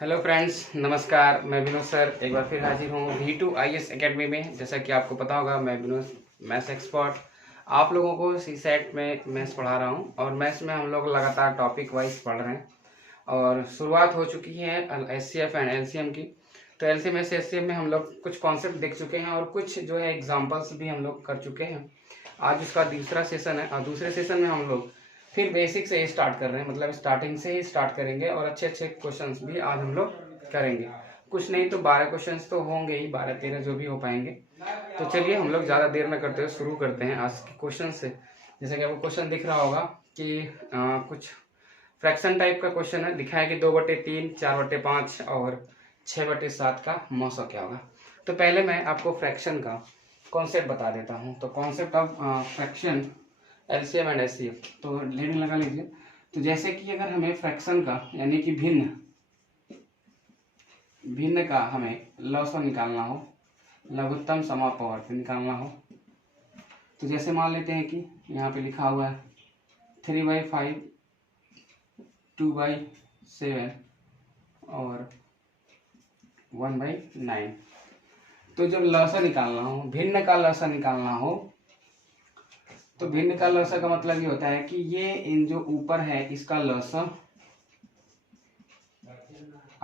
Hello friends, नमस्कार। मैं Vinod sir एक बार फिर हाजिर हूँ V2 IAS एकेडमी में। जैसा कि आपको पता होगा, मैं विनोद मैथ्स एक्सपर्ट आप लोगों को CSET में मैथ्स पढ़ा रहा हूँ और मैथ्स में हम लोग लगातार टॉपिक वाइज पढ़ रहे हैं और शुरुआत हो चुकी है SCF एंड LCM की। तो LCM से SCF में हम लोग कुछ कॉन्सेप्ट देख चुके हैं और कुछ जो है एग्जाम्पल्स भी हम लोग कर चुके हैं। आज उसका दूसरा सेशन है और दूसरे सेशन में हम लोग फिर बेसिक से ही स्टार्ट कर रहे हैं, मतलब स्टार्टिंग से ही स्टार्ट करेंगे और अच्छे अच्छे क्वेश्चंस भी आज हम लोग करेंगे। कुछ नहीं तो 12 क्वेश्चंस तो होंगे ही, 12-13 जो भी हो पाएंगे। तो चलिए हम लोग ज़्यादा देर न करते हुए शुरू करते हैं आज के क्वेश्चन से। जैसे कि आपको क्वेश्चन दिख रहा होगा कि कुछ फ्रैक्शन टाइप का क्वेश्चन है। लिखा है कि 2/3, 4/5 और 6/7 का मौसा क्या होगा। तो पहले मैं आपको फ्रैक्शन का कॉन्सेप्ट बता देता हूँ। तो concept of fraction LCM and SCF, तो हेडिंग लगा लीजिए। तो जैसे कि अगर हमें फ्रैक्शन का यानी कि भिन्न का हमें लॉस निकालना हो, लघुत्तम समापवर्त निकालना हो, तो जैसे मान लेते हैं कि यहाँ पे लिखा हुआ है 3/5, 2/7 और 1/9। तो जब लॉस निकालना हो, भिन्न का लॉस निकालना हो, तो भिन्न का लॉस का मतलब ये होता है कि ये इन जो ऊपर है इसका लॉस और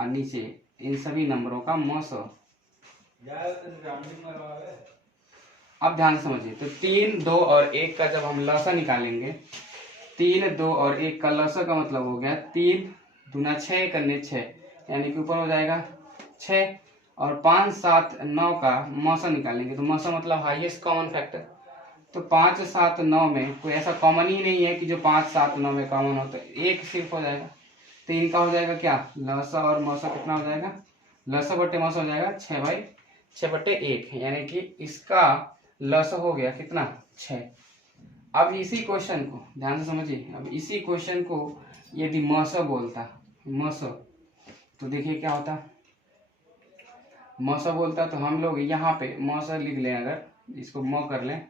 नीचे इन सभी नंबरों का मौस। अब ध्यान समझिए। तो 3, 2 और 1 का जब हम लॉस निकालेंगे, 3, 2 और 1 का लॉस का मतलब हो गया 3 दूना 6 करने 6, यानी कि ऊपर हो जाएगा 6 और 5, 7, 9 का मौसा निकालेंगे। तो मौसा मतलब हाईएस्ट कॉमन फैक्टर। तो 5, 7, 9 में कोई ऐसा कॉमन ही नहीं है कि जो 5, 7, 9 में कॉमन हो, तो एक सिर्फ हो जाएगा। तो इनका हो जाएगा क्या, लसा और मौसा कितना हो जाएगा, लसा बट्टे मौसा हो जाएगा 6/1, यानी कि इसका लसा हो गया कितना 6। अब इसी क्वेश्चन को ध्यान से समझिए। अब इसी क्वेश्चन को यदि मौसा बोलता, मौसा, तो देखिए क्या होता। मौसा बोलता तो हम लोग यहाँ पे मौसा लिख लें, अगर इसको मौ कर लें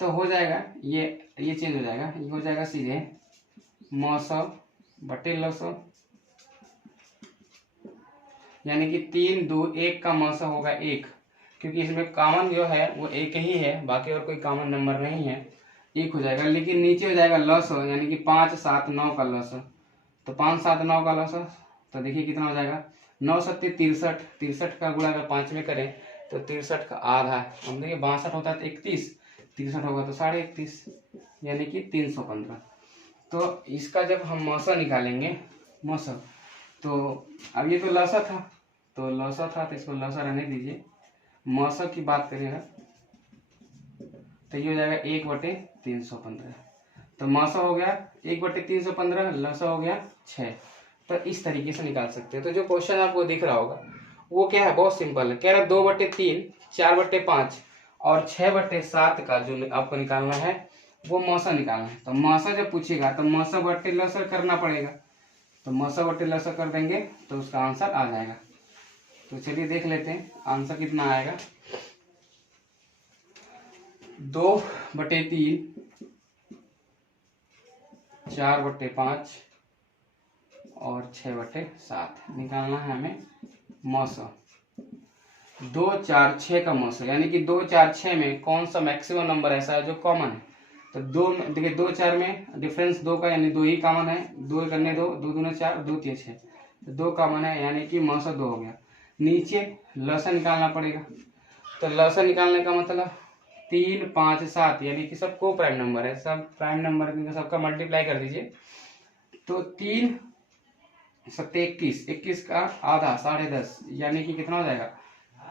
तो हो जाएगा ये चेंज हो जाएगा। ये हो जाएगा सीधे मौसम बटे लसो, यानी कि 3, 2, 1 का मौसम होगा 1, क्योंकि इसमें कॉमन जो है वो एक ही है, बाकी और कोई कॉमन नंबर नहीं है, 1 हो जाएगा। लेकिन नीचे हो जाएगा लसो, यानी कि 5, 7, 9 का लसो। तो 5, 7, 9 का लसो, तो देखिए कितना हो जाएगा 9, 7, 63। 63 का गुणा अगर 5 में करें तो 63 का आधा, हम देखिए 62 होता है तो 31, 63 होगा तो 31.5, यानी कि 315। तो इसका जब हम मौसा निकालेंगे, मौसा, तो अब ये तो लौसा था, तो इसको लौसा रहने दीजिए। मौसा की बात करिएगा तो ये हो जाएगा 1/315। तो मौसा हो गया 1/315, लौसा हो गया 6। तो इस तरीके से निकाल सकते हैं। तो जो क्वेश्चन आपको दिख रहा होगा वो क्या है, बहुत सिंपल है। कह रहा है 2/3, 4/5 और 6/7 का जो आपको निकालना है वो मौसा निकालना है। तो मौसा जब पूछेगा तो मौसा बट्टे लौसा करना पड़ेगा। तो मौसा बट्टे लौसा कर देंगे तो उसका आंसर आ जाएगा। तो चलिए देख लेते हैं आंसर कितना आएगा। 2/3, 4/5 और 6/7 निकालना है हमें मौसा। 2, 4, 6 का मौसा, यानी कि 2, 4, 6 में कौन सा मैक्सिमम नंबर ऐसा है जो कॉमन है। तो 2 देखिए 2, 4 में डिफरेंस 2 का, यानी 2 ही कॉमन है। 2 करने 2, 2 दूना 4, 2 3 6, तो 2 कॉमन है, यानी कि मौसा 2 हो गया। नीचे लौसा निकालना पड़ेगा। तो लौसा निकालने का मतलब 3, 5, 7, यानी कि सब को प्राइम नंबर है, सब प्राइम नंबर सबका मल्टीप्लाई कर दीजिए। तो 3, 7, 21, 21 का आधा 10.5, यानी कि कितना हो जाएगा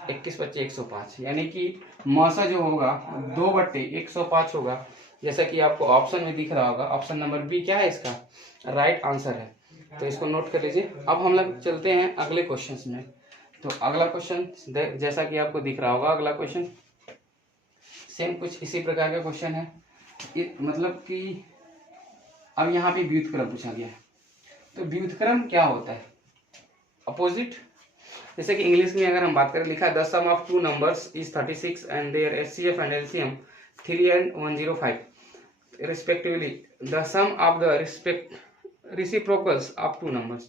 21/105, यानी कि मौसा जो होगा 2/105 होगा। जैसा कि आपको ऑप्शन में दिख रहा होगा, ऑप्शन नंबर बी क्या है, इसका राइट आंसर है। तो इसको नोट कर लीजिए। अब हम लोग चलते हैं अगले क्वेश्चन में। तो अगला क्वेश्चन जैसा कि आपको दिख रहा होगा, अगला क्वेश्चन सेम कुछ इसी प्रकार का क्वेश्चन है। मतलब कि अब यहाँ पे व्युत्क्रम पूछा गया है। तो व्युत्क्रम क्या होता है, अपोजिट। जैसे कि इंग्लिश में अगर हम बात करें, लिखा है the sum of 2 numbers is 36 and their SCF and LCM 3 and 105 respectively. The sum of the reciprocals of 2 numbers.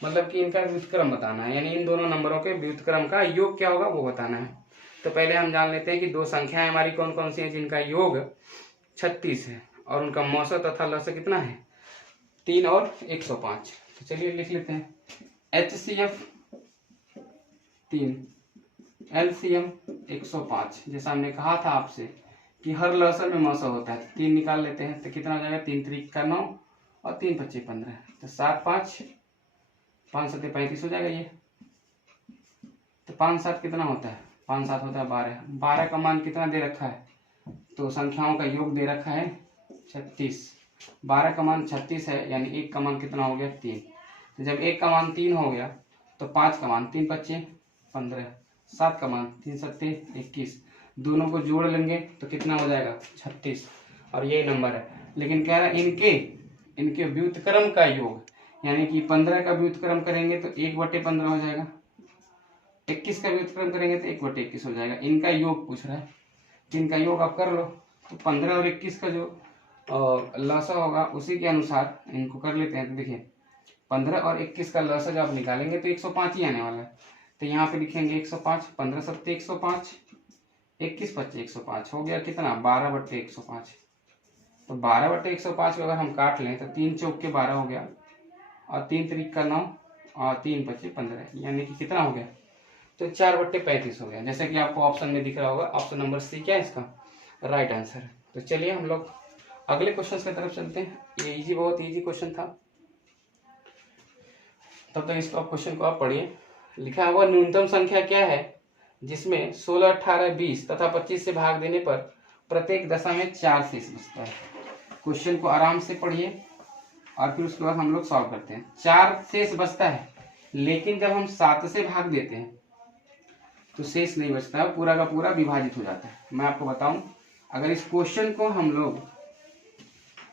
मतलब कि इनका व्युत्क्रम बताना है, यानी इन दोनों नंबरों के व्युत्क्रम का योग क्या होगा वो बताना है। तो पहले हम जान लेते हैं कि दो संख्याएं हमारी कौन कौन सी हैं जिनका योग 36 है और उनका मौसा तथा लसा कितना है 3 और 105। तो चलिए लिख लेते हैं। HCF 3, LCM 105। जैसा हमने कहा था आपसे कि हर लसर में मौसा होता है, 3 निकाल लेते हैं तो कितना हो जाएगा 3 3 का 9 और 3 25 15, तो 7 5 5 7 35 हो जाएगा ये। तो 5 7 कितना होता है 5 7 होता है 12। 12 का मान कितना दे रखा है, तो संख्याओं का योग दे रखा है 36। 12 का मान 36 है, यानी 1 का मान कितना हो गया 3। तो जब 1 का मान 3 हो गया तो 5 का मान 3 25 15, 7 का मान 3 7 21, दोनों को जोड़ लेंगे तो कितना हो जाएगा 36 और यही नंबर है। लेकिन कह रहा है इनके व्युत्क्रम का योग, यानी कि 15 का व्युत्क्रम करेंगे तो 1/15 हो जाएगा, 21 का व्युत्क्रम करेंगे तो 1/21 हो जाएगा। इनका योग पूछ रहा है, इनका योग आप कर लो। तो 15 और 21 का जो लसा होगा उसी के अनुसार इनको कर लेते हैं। तो देखिए 15 और 21 का लसा जब आप निकालेंगे तो 105 ही आने वाला है। तो यहाँ पे लिखेंगे 105, 15 7 105, 21 25 105 हो गया कितना 12/105। तो 12/105 को अगर हम काट लें तो 3 चौक के 12 हो गया और 3 3 का 9 और 3 25 15, यानी कि कितना हो गया तो 4/35 हो गया। जैसे कि आपको ऑप्शन में दिख रहा होगा, ऑप्शन नंबर सी क्या है इसका राइट आंसर है। तो चलिए हम लोग अगले क्वेश्चन की तरफ चलते हैं। ये इजी, बहुत इजी क्वेश्चन था। तब तक इसको आप क्वेश्चन को आप पढ़िए। लिखा हुआ न्यूनतम संख्या क्या है जिसमें 16 18 20 तथा 25 से भाग देने पर प्रत्येक दशा में 4 शेष बचता है। क्वेश्चन को आराम से पढ़िए और फिर उसके बाद हम लोग सॉल्व करते हैं। 4 शेष बचता है, लेकिन जब हम 7 से भाग देते हैं तो शेष नहीं बचता है, पूरा का पूरा विभाजित हो जाता है। मैं आपको बताऊं, अगर इस क्वेश्चन को हम लोग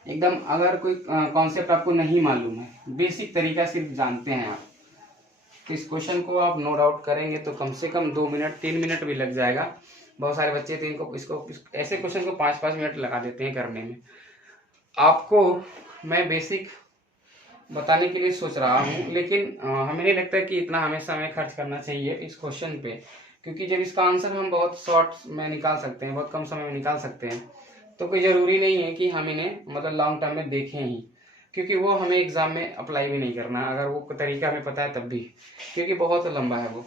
एकदम, अगर कोई कॉन्सेप्ट आपको नहीं मालूम है, बेसिक तरीका सिर्फ जानते हैं आप, तो इस क्वेश्चन को आप नो डाउट करेंगे तो कम से कम 2 मिनट 3 मिनट भी लग जाएगा। बहुत सारे बच्चे तो इसको ऐसे क्वेश्चन को 5-5 मिनट लगा देते हैं करने में। आपको मैं बेसिक बताने के लिए सोच रहा हूँ, लेकिन हमें नहीं लगता कि इतना हमें समय खर्च करना चाहिए इस क्वेश्चन पे, क्योंकि जब इसका आंसर हम बहुत शॉर्ट में निकाल सकते हैं, बहुत कम समय में निकाल सकते हैं, तो कोई ज़रूरी नहीं है कि हम इन्हें मतलब लॉन्ग टर्म में देखें ही, क्योंकि वो हमें एग्जाम में अप्लाई भी नहीं करना, अगर वो तरीका हमें पता है तब भी, क्योंकि बहुत लंबा है वो।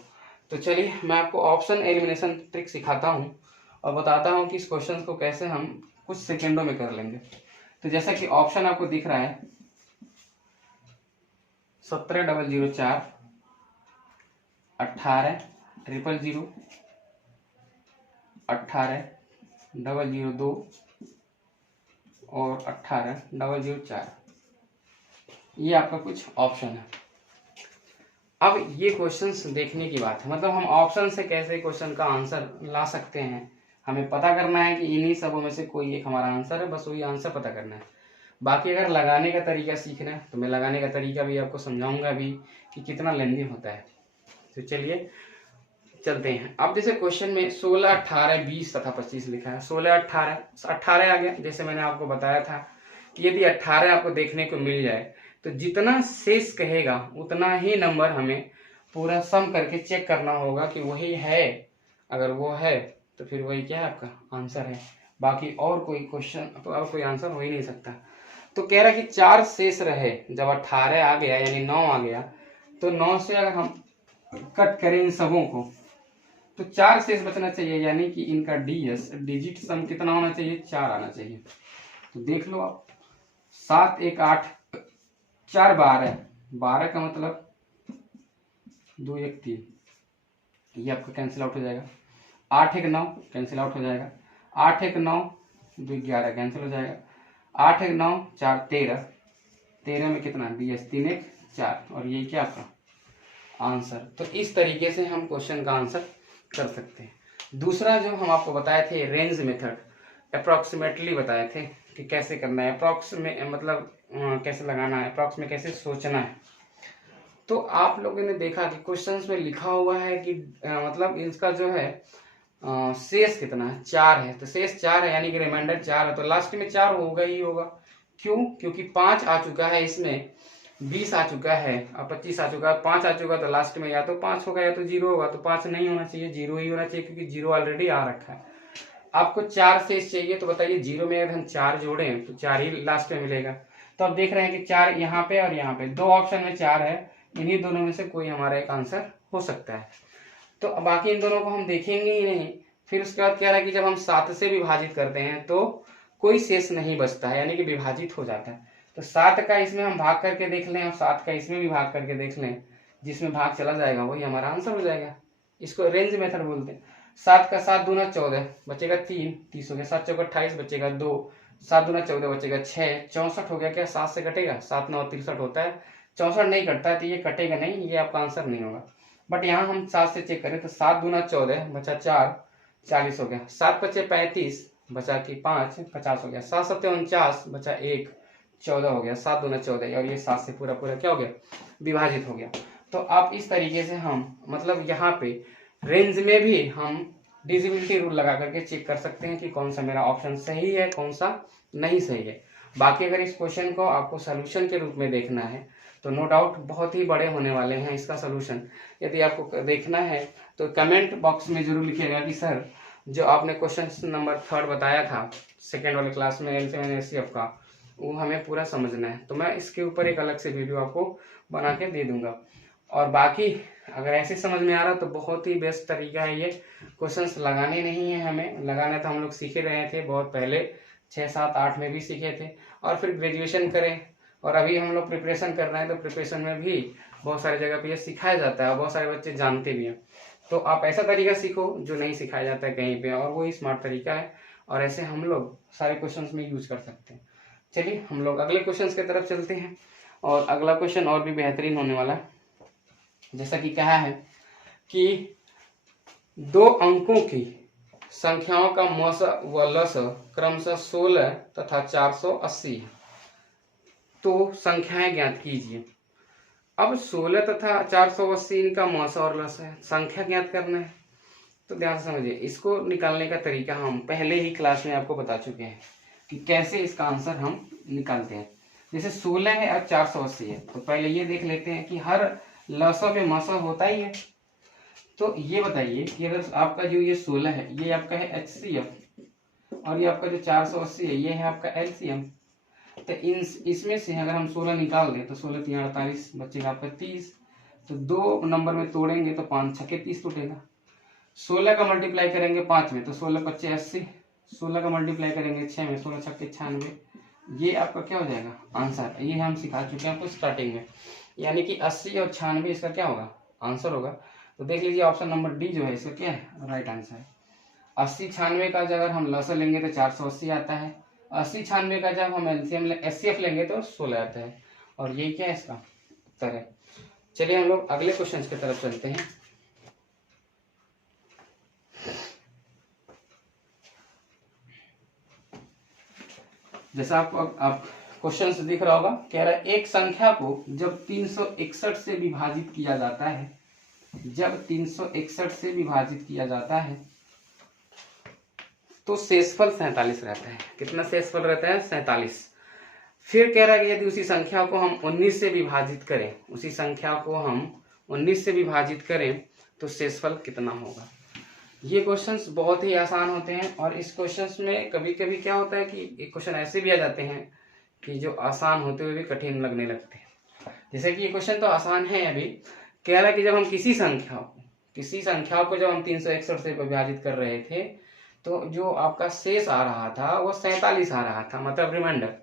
तो चलिए मैं आपको ऑप्शन एलिमिनेशन ट्रिक सिखाता हूँ और बताता हूँ कि इस क्वेश्चन को कैसे हम कुछ सेकेंडों में कर लेंगे। तो जैसा कि ऑप्शन आपको दिख रहा है 17,004, 18,000, 18,002 और 18,004, ये आपका कुछ ऑप्शन है। अब ये क्वेश्चंस देखने की बात है, मतलब हम ऑप्शन से कैसे क्वेश्चन का आंसर ला सकते हैं, हमें पता करना है कि इन्हीं सबों में से कोई एक हमारा आंसर है, बस वही आंसर पता करना है। बाकी अगर लगाने का तरीका सीखना है तो मैं लगाने का तरीका भी आपको समझाऊंगा भी कि कितना लेंदी होता है। तो चलिए चलते हैं। अब जैसे क्वेश्चन में 16 18 20 तथा 25 लिखा है, 16 18 आ गया। जैसे मैंने आपको बताया था कि यदि 18 आपको देखने को मिल जाए तो जितना शेष कहेगा उतना ही नंबर हमें पूरा सम करके चेक करना होगा कि वही है। अगर वो है तो फिर वही क्या है आपका आंसर है, बाकी और कोई क्वेश्चन तो और कोई आंसर हो ही नहीं सकता। तो कह रहा है कि 4 शेष रहे, जब 18 आ गया यानी 9 आ गया, तो 9 से अगर हम कट करें इन सबों को तो 4 शेष बचना चाहिए, यानी कि इनका डीएस डिजिट सम कितना होना चाहिए 4 आना चाहिए। तो देख लो आप, 7 1 8 4 12, 12 का मतलब 2 1 3, ये आपका कैंसिल आउट हो जाएगा। 8 1 9 कैंसिल आउट हो जाएगा। 8 1 9 2 11 कैंसिल हो जाएगा। 8 1 9 4 13, 13 में कितना डीएस 3 1 4, और ये क्या आपका आंसर। तो इस तरीके से हम क्वेश्चन का आंसर कर सकते हैं। दूसरा जो हम आपको बताए थे रेंज मेथड, अप्रॉक्सीमेटली बताए थे कि कैसे करना है, अप्रॉक्स में मतलब कैसे लगाना है, अप्रॉक्स में कैसे सोचना है। तो आप लोगों ने देखा कि क्वेश्चंस में लिखा हुआ है कि मतलब इसका जो है शेष कितना है 4 है, तो शेष 4 है यानी कि रिमाइंडर 4 है, तो लास्ट में 4 होगा ही होगा। क्यों? क्योंकि 5 आ चुका है इसमें 20 आ चुका है और 25 आ चुका है, 5 आ चुका, तो लास्ट में या तो 5 होगा या तो 0 होगा। तो 5 नहीं होना चाहिए, 0 ही होना चाहिए, क्योंकि 0 ऑलरेडी आ रखा है। आपको 4 शेष चाहिए, तो बताइए 0 में अगर हम 4 जोड़ें तो 4 ही लास्ट में मिलेगा। तो अब देख रहे हैं कि 4 यहाँ पे और यहाँ पे, दो ऑप्शन में 4 है, इन्हीं दोनों में से कोई हमारा एक आंसर हो सकता है। तो बाकी इन दोनों को हम देखेंगे ही नहीं। फिर उसके बाद कह रहा है कि जब हम 7 से विभाजित करते हैं तो कोई शेष नहीं बचता है, यानी कि विभाजित हो जाता है। तो 7 का इसमें हम भाग करके देख लें और 7 का इसमें भी भाग करके देख लें, जिसमें भाग चला जाएगा वही हमारा आंसर हो जाएगा। इसको रेंज मेथड बोलते हैं। 7 का 7 दूना 14 बचेगा 3, 30 हो गया। 7 चौका 28 बचेगा 2, 7 दूना 14 बचेगा 6, 64 हो गया। क्या 7 से कटेगा? 7 9 63 होता है, 64 नहीं कटता है, तो ये कटेगा नहीं, ये आपका आंसर नहीं होगा। बट यहाँ हम 7 से चेक करें तो 7 दूना 14 बचा 4, 40 हो गया। 7 बचे 35 बचा कि 5, 50 हो गया। 7 सत्ते 49 बचा 1, 14 हो गया। 7 दूना 14 और ये 7 से पूरा पूरा क्या हो गया? विभाजित हो गया। तो आप इस तरीके से हम मतलब यहाँ पे रेंज में भी हम डिविजिबिलिटी रूल लगा करके चेक कर सकते हैं कि कौन सा मेरा ऑप्शन सही है, कौन सा नहीं सही है। बाकी अगर इस क्वेश्चन को आपको सोल्यूशन के रूप में देखना है तो नो डाउट बहुत ही बड़े होने वाले हैं इसका सोल्यूशन। यदि आपको देखना है तो कमेंट बॉक्स में जरूर लिखिएगा कि सर जो आपने क्वेश्चन नंबर 3 बताया था सेकेंड वाले क्लास में L7 SCF का, वो हमें पूरा समझना है। तो मैं इसके ऊपर एक अलग से वीडियो आपको बना के दे दूंगा। और बाकी अगर ऐसे समझ में आ रहा तो बहुत ही बेस्ट तरीका है ये। क्वेश्चंस लगाने नहीं है हमें, लगाना तो हम लोग सीख ही रहे थे बहुत पहले, 6 7 8 में भी सीखे थे, और फिर ग्रेजुएशन करें और अभी हम लोग प्रिपरेशन कर रहे हैं। तो प्रिपरेशन में भी बहुत सारी जगह पे ये सिखाया जाता है और बहुत सारे बच्चे जानते भी हैं। तो आप ऐसा तरीका सीखो जो नहीं सिखाया जाता है कहीं पे, और वो स्मार्ट तरीका है, और ऐसे हम लोग सारे क्वेश्चंस में यूज कर सकते हैं। चलिए हम लोग अगले क्वेश्चंस की तरफ चलते हैं, और अगला क्वेश्चन और भी बेहतरीन होने वाला है। जैसा कि कहा है कि 2 अंकों की संख्याओं का मस व लस क्रमशः 16 तथा 480 है, तो संख्याएं ज्ञात कीजिए। अब 16 तथा 480 इनका मस और लस है, संख्या ज्ञात करना है। तो ध्यान से समझिए, इसको निकालने का तरीका हम पहले ही क्लास में आपको बता चुके हैं कि कैसे इसका आंसर हम निकालते हैं। जैसे 16 है और 480 है, तो पहले ये देख लेते हैं कि हर लसों पे मस होता ही है। तो ये बताइए कि अगर आपका जो ये 16 है ये आपका है HCF और ये आपका जो 480 है ये है आपका LCM। तो इसमें से अगर हम 16 निकाल दें तो 16 3 48 बचेगा आपका 30। तो 2 नंबर में तोड़ेंगे तो 5 छक्के 30 टूटेगा। 16 का मल्टीप्लाई करेंगे 5 में तो 16 पच्चे 80, 16 का मल्टीप्लाई करेंगे 6 में 16 छक्के 96, ये आपका क्या हो जाएगा आंसर। ये हम सिखा चुके हैं आपको स्टार्टिंग में, यानी कि 80 और 96 इसका क्या होगा आंसर होगा। तो देख लीजिए ऑप्शन नंबर डी जो है इसका क्या है राइट आंसर है। 80 96 का अगर हम लस लेंगे तो 480 आता है, 80 96 का जब हम SCF लेंगे तो 16 आता है, और ये क्या है इसका उत्तर है। चलिए हम लोग अगले क्वेश्चन की तरफ चलते हैं। जैसा आप क्वेश्चन से दिख रहा होगा, कह रहा है एक संख्या को जब 361 से विभाजित किया जाता है, जब 361 से विभाजित किया जाता है तो शेषफल 47 रहता है। कितना शेषफल रहता है? 47। फिर कह रहा है कि यदि उसी संख्या को हम 19 से विभाजित करें, उसी संख्या को हम 19 से विभाजित करें तो शेषफल कितना होगा। ये क्वेश्चंस बहुत ही आसान होते हैं, और इस क्वेश्चंस में कभी कभी क्या होता है कि एक क्वेश्चन ऐसे भी आ जाते हैं कि जो आसान होते हुए भी कठिन लगने लगते हैं। जैसे कि ये क्वेश्चन तो आसान है, अभी कह रहा है कि जब हम किसी संख्या को जब हम 361 से विभाजित कर रहे थे तो जो आपका शेष आ रहा था वो 47 आ रहा था, मतलब रिमाइंडर।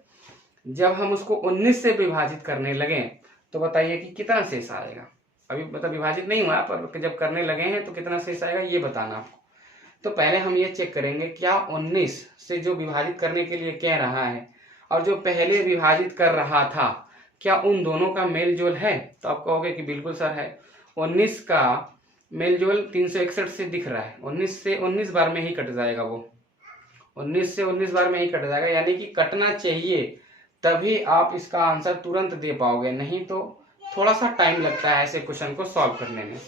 जब हम उसको 19 से विभाजित करने लगे तो बताइए कि कितना शेष आएगा। अभी मतलब विभाजित नहीं हुआ, पर जब करने लगे हैं तो कितना शेष आएगा ये बताना आपको। तो पहले हम ये चेक करेंगे क्या 19 से जो विभाजित करने के लिए कह रहा है और जो पहले विभाजित कर रहा था क्या उन दोनों का मेल जोल है। तो आप कहोगे कि बिल्कुल सर है। 19 का मेल जोल 361 से दिख रहा है, 19 से 19 बार में ही कट जाएगा, वो 19 से 19 बार में ही कट जाएगा, यानी कि कटना चाहिए, तभी आप इसका आंसर तुरंत दे पाओगे, नहीं तो थोड़ा सा टाइम लगता है ऐसे क्वेश्चन को सॉल्व करने में।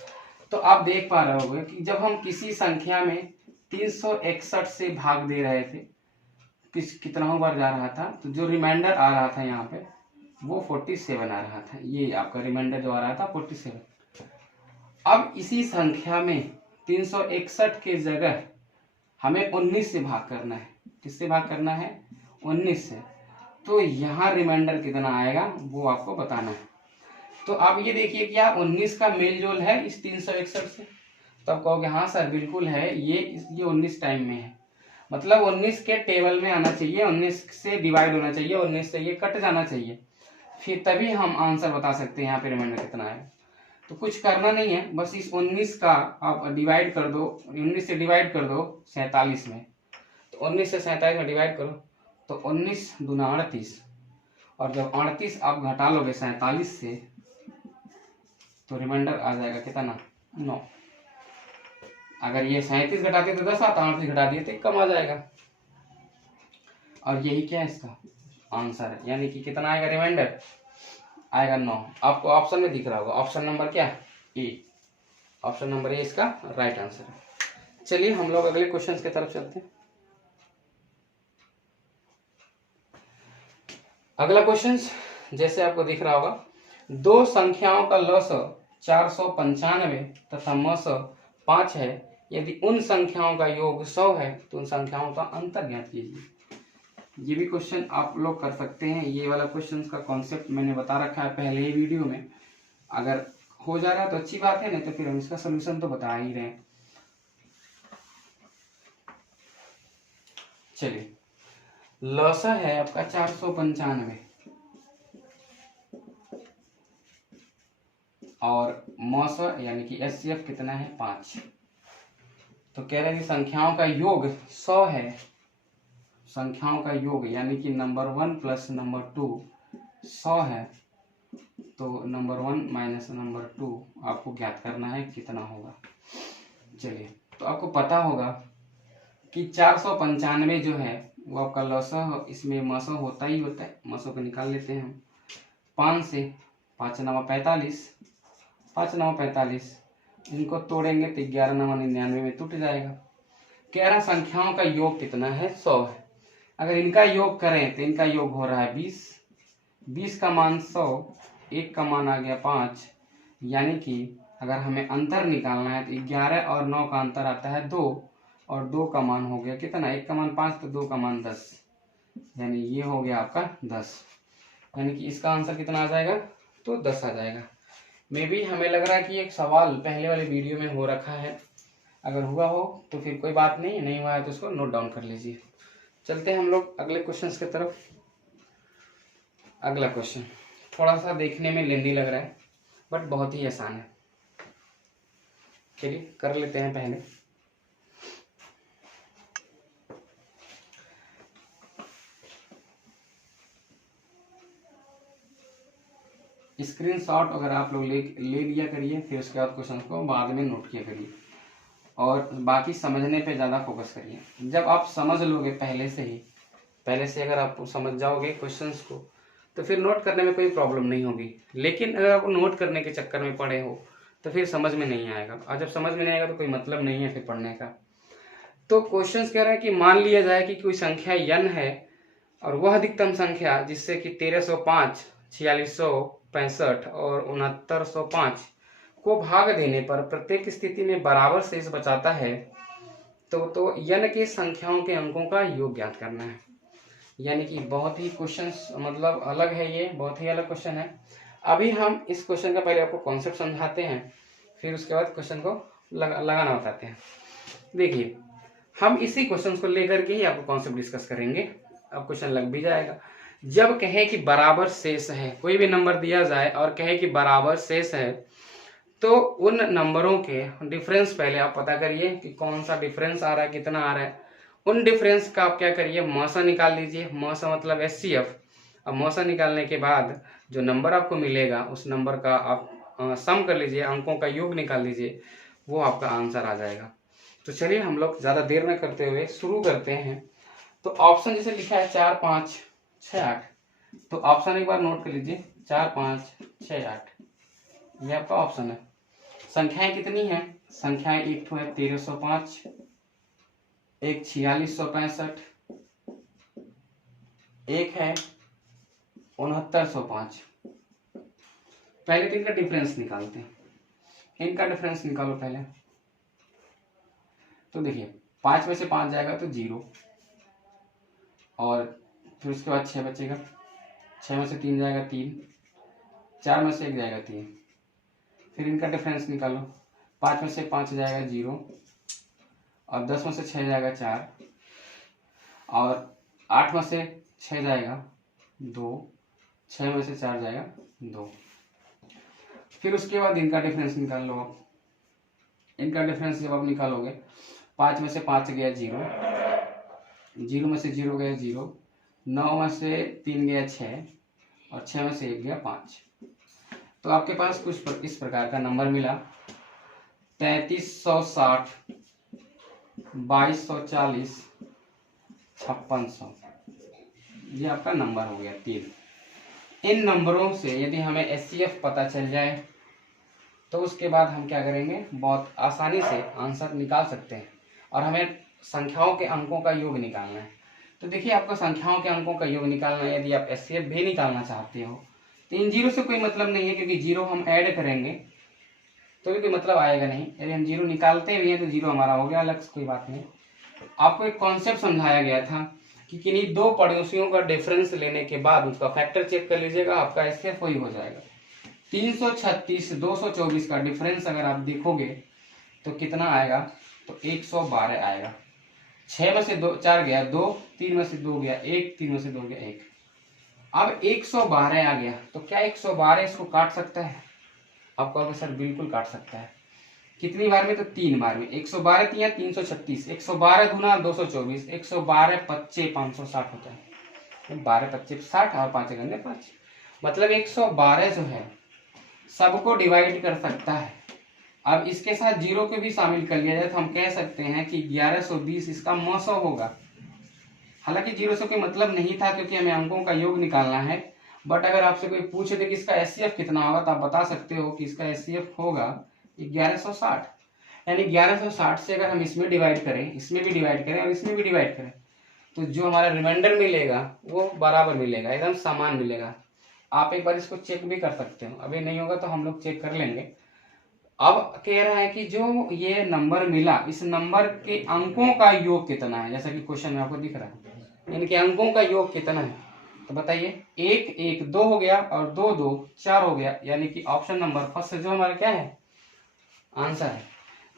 तो आप देख पा रहे होंगे कि जब हम किसी संख्या में 361 से भाग दे रहे थे, कितनाों बार जा रहा था, तो जो रिमाइंडर आ रहा था यहाँ पे वो 47 आ रहा था, ये आपका रिमाइंडर जो आ रहा था 47। अब इसी संख्या में 361 के जगह हमें 19 से भाग करना है। किससे भाग करना है? 19 से। तो यहाँ रिमाइंडर कितना आएगा वो आपको बताना है। तो आप ये देखिए क्या 19 का मेल जोल है इस 361 से? तो आप कहोगे हाँ सर बिल्कुल है, ये 19 टाइम में है, मतलब 19 के टेबल में आना चाहिए, 19 से डिवाइड होना चाहिए, 19 से ये कट जाना चाहिए, फिर तभी हम आंसर बता सकते हैं यहाँ पे रिमाइंडर कितना है। तो कुछ करना नहीं है, बस इस 19 का आप डिवाइड कर दो, 19 से डिवाइड कर दो 47 में। तो 19 से 47 में डिवाइड करो तो 19 दूना 38, और जब 38 आप घटा लोगे 47 से तो रिमाइंडर आ जाएगा कितना? 9। अगर ये 37 घटाते तो 10 आता, 38 घटा दिए तो कम आ जाएगा। और यही क्या है इसका आंसर है, यानी कि कितना आएगा रिमाइंडर? आएगा 9। आपको ऑप्शन में दिख रहा होगा, ऑप्शन नंबर क्या? ए। ऑप्शन नंबर ए इसका राइट आंसर है। चलिए हम लोग अगले क्वेश्चन की तरफ चलते हैं। अगला क्वेश्चन जैसे आपको दिख रहा होगा, दो संख्याओं का लसाअ 495 तथा मसाअ 5 है, यदि उन संख्याओं का योग 100 है तो उन संख्याओं का अंतर ज्ञात कीजिए। ये भी क्वेश्चन आप लोग कर सकते हैं। ये वाला क्वेश्चन का कॉन्सेप्ट मैंने बता रखा है पहले ही वीडियो में, अगर हो जा रहा है तो अच्छी बात है, नहीं तो फिर हम इसका सोल्यूशन तो बता ही रहे हैं। चलिए लसाअ है आपका 495 और मसाअ यानी कि HCF कितना है? 5। तो कह रहे हैं कि संख्याओं का योग 100 है, संख्याओं का योग यानी कि नंबर 1 प्लस नंबर 2 100 है, तो नंबर 1 माइनस नंबर 2 आपको ज्ञात करना है कितना होगा। चलिए तो आपको पता होगा कि 495 जो है वो आपका लसाअ, इसमें मसाअ होता ही होता है, मसाअ को निकाल लेते हैं हम। 5 से 5 9 45, 5 9 45, इनको तोड़ेंगे तो 11 9 99 में टूट जाएगा। कह रहा संख्याओं का योग कितना है? 100 है। अगर इनका योग करें तो इनका योग हो रहा है 20, 20 का मान 100, 1 का मान आ गया 5, यानी कि अगर हमें अंतर निकालना है तो 11 और 9 का अंतर आता है 2, और 2 का मान हो गया कितना? 1 का मान 5 तो 2 का मान 10, यानी ये हो गया आपका 10, यानी कि इसका आंसर कितना आ जाएगा? तो 10 आ जाएगा। मे भी हमें लग रहा है कि एक सवाल पहले वाले वीडियो में हो रखा है, अगर हुआ हो तो फिर कोई बात नहीं, नहीं हुआ है तो उसको नोट डाउन कर लीजिए। चलते हैं हम लोग अगले क्वेश्चन की तरफ। अगला क्वेश्चन थोड़ा सा देखने में लेंदी लग रहा है बट बहुत ही आसान है। चलिए कर लेते हैं पहले। स्क्रीनशॉट अगर आप लोग ले लिया करिए, फिर उसके बाद क्वेश्चन को बाद में नोट किया करिए और बाकी समझने पे ज़्यादा फोकस करिए। जब आप समझ लोगे पहले से अगर आप समझ जाओगे क्वेश्चंस को तो फिर नोट करने में कोई प्रॉब्लम नहीं होगी। लेकिन अगर आप नोट करने के चक्कर में पड़े हो तो फिर समझ में नहीं आएगा, और जब समझ में नहीं आएगा तो कोई मतलब नहीं है फिर पढ़ने का। तो क्वेश्चन कह रहा है कि मान लिया जाए कि कोई संख्या n है और वह अधिकतम संख्या जिससे कि 1305, 4665 और 6905 को भाग देने पर प्रत्येक स्थिति में बराबर शेष बचाता है, तो n के संख्याओं के अंकों का योग ज्ञात करना है। यानी कि बहुत ही क्वेश्चन मतलब अलग है, ये बहुत ही अलग क्वेश्चन है। अभी हम इस क्वेश्चन का पहले आपको कॉन्सेप्ट समझाते हैं, फिर उसके बाद क्वेश्चन को लगाना बताते हैं। देखिए हम इसी क्वेश्चन को लेकर के ही आपको कॉन्सेप्ट डिस्कस करेंगे, अब क्वेश्चन लग भी जाएगा। जब कहे कि बराबर शेष है, कोई भी नंबर दिया जाए और कहे कि बराबर शेष है, तो उन नंबरों के डिफरेंस पहले आप पता करिए कि कौन सा डिफरेंस आ रहा है, कितना आ रहा है। उन डिफरेंस का आप क्या करिए, मौसा निकाल लीजिए, मौसा मतलब HCF। अब मौसा निकालने के बाद जो नंबर आपको मिलेगा उस नंबर का आप सम कर लीजिए, अंकों का योग निकाल लीजिए, वो आपका आंसर आ जाएगा। तो चलिए हम लोग ज़्यादा देर न करते हुए शुरू करते हैं। तो ऑप्शन जैसे लिखा है 4 5 6 8, तो ऑप्शन एक बार नोट कर लीजिए, 4 5 6 8, ये आपका ऑप्शन है। संख्याएं कितनी हैं? संख्याएं एक तो है 1305, एक 4665, एक है 6905। पहले तो इनका डिफरेंस निकालते हैं, इनका डिफरेंस निकालो पहले। तो देखिए 5 में से 5 जाएगा तो 0, और फिर उसके बाद 6 बचेगा, 6 में से 3 जाएगा 3, 4 में से 1 जाएगा 3, फिर इनका डिफरेंस निकालो। 5 में से 5 जाएगा 0, और 10 में से 6 जाएगा 4, और 8 में से 6 जाएगा 2, 6 में से 4 जाएगा 2। फिर उसके बाद इनका डिफरेंस निकाल लो आप। इनका डिफरेंस जब आप निकालोगे, 5 में से 5 गया 0, 0 में से 0 गया 0, 9 में से 3 गया 6, और 6 में से 1 गया 5। तो आपके पास कुछ इस प्रकार का नंबर मिला, 3360, 2240, 5600। ये आपका नंबर हो गया 3। इन नंबरों से यदि हमें एचसीएफ पता चल जाए तो उसके बाद हम क्या करेंगे, बहुत आसानी से आंसर निकाल सकते हैं। और हमें संख्याओं के अंकों का योग निकालना है। तो देखिए आपको संख्याओं के अंकों का योग निकालना है। यदि आप एचसीएफ भी निकालना चाहते हो तो इन जीरो से कोई मतलब नहीं है, क्योंकि जीरो हम ऐड करेंगे तो भी कोई मतलब आएगा नहीं। यदि हम जीरो निकालते भी हैं तो जीरो हमारा हो गया अलग से, कोई बात नहीं। आपको एक कॉन्सेप्ट समझाया गया था कि किन्हीं दो पड़ोसियों का डिफरेंस लेने के बाद उसका फैक्टर चेक कर लीजिएगा, आपका एचसीएफ वही हो जाएगा। 336 224 का डिफरेंस अगर आप देखोगे तो कितना आएगा, तो 112 आएगा। 6 में से 4 गया 2, 3 में से 2 गया 1, 3 में से 2 गया 1। अब 112 आ गया, तो क्या 112 इसको काट सकता है? आप कहोगे सर बिल्कुल काट सकता है। कितनी बार में? तो 3 बार में। 112 तिया 336, 112 गुना 224, 112 पच्चे 560 होता है। 12 पच्चे 60 और 5 गन्ने 5, मतलब 112 जो है सबको डिवाइड कर सकता है। अब इसके साथ जीरो को भी शामिल कर लिया जाए तो हम कह सकते हैं कि 1120 इसका मौसम होगा। हालांकि जीरो से कोई मतलब नहीं था, क्योंकि हमें अंकों का योग निकालना है। बट अगर आपसे कोई पूछे दे कि इसका एचसीएफ कितना होगा तो आप बता सकते हो कि इसका एचसीएफ होगा 1160। यानी 1160 से अगर हम इसमें डिवाइड करें, इसमें भी डिवाइड करें और इसमें भी डिवाइड करें, तो जो हमारा रिमाइंडर मिलेगा वो बराबर मिलेगा, एकदम समान मिलेगा। आप एक बार इसको चेक भी कर सकते हो, अभी नहीं होगा तो हम लोग चेक कर लेंगे। अब कह रहा है कि जो ये नंबर मिला, इस नंबर के अंकों का योग कितना है, जैसा कि क्वेश्चन में आपको दिख रहा है। इनके अंकों का योग कितना है, तो बताइए। 1 1 2 हो गया और 2 2 4 हो गया, यानी कि ऑप्शन नंबर फर्स्ट जो हमारा क्या है आंसर है,